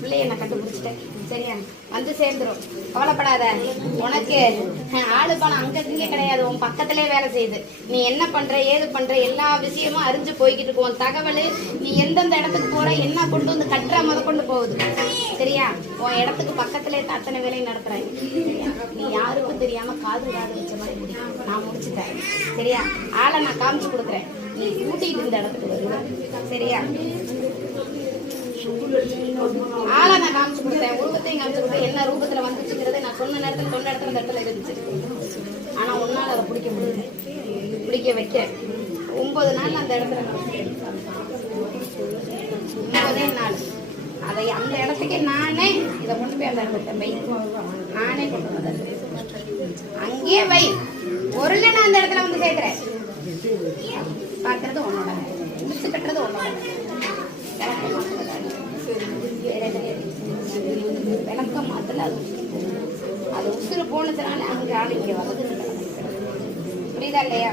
பிள்ளைய நான் கண்டுபிடிச்சிட்டேன். சரியா? வந்து சேர்ந்துரும், கவலைப்படாத. உனக்கு ஆளு பணம் அங்க இங்க கிடையாது, உன் பக்கத்திலே வேலை செய்யுது. நீ என்ன பண்ற ஏது பண்ற எல்லா விஷயமும் அறிஞ்சு போய்கிட்டு இருக்கும். உன் தகவல் நீ எந்தெந்த இடத்துக்கு போற என்ன கொண்டு வந்து கட்டுற முத கொண்டு போகுது. சரியா? உன் இடத்துக்கு பக்கத்திலே அத்தனை வேலையும் நடத்துறேன். சரியா? நீ யாருக்கும் தெரியாம காது வச்ச மாதிரி முடியும். நான் முடிச்சுட்டேன். சரியா? ஆளை நான் காமிச்சு கொடுக்குறேன், நீ கூட்டிட்டு இந்த இடத்துக்கு வருவ. சரியா? ஆளை நான் காமிச்சு கொடுத்தேன், உருவத்தையும் காமிச்சு கொடுத்தேன். என்ன ரூபத்துல வந்துச்சுங்கிறத நான் சொன்ன நேரத்துல சொன்ன இடத்துல இந்த இடத்துல இருந்துச்சு. ஆனா உன்னால அதை பிடிக்க முடியல, பிடிக்க வைக்க 9 நாள் அந்த இடத்துல 9 நாள் அதை அந்த இடத்துக்கே நானே இதை கொண்டு போய் அந்த இடத்துல வை, நானே கொண்டு வந்தேன். அங்கேயே வை, ஒரு நான் அந்த இடத்துல வந்து சேர்க்கிறேன். பார்க்கறது உன்னோட, முடிச்சு கட்டுறது உன்னோட. விளக்க மாத்தல, அது உசுறு போனதுனால அங்கே ஆள் இங்கே வருது. புரியுதா இல்லையா?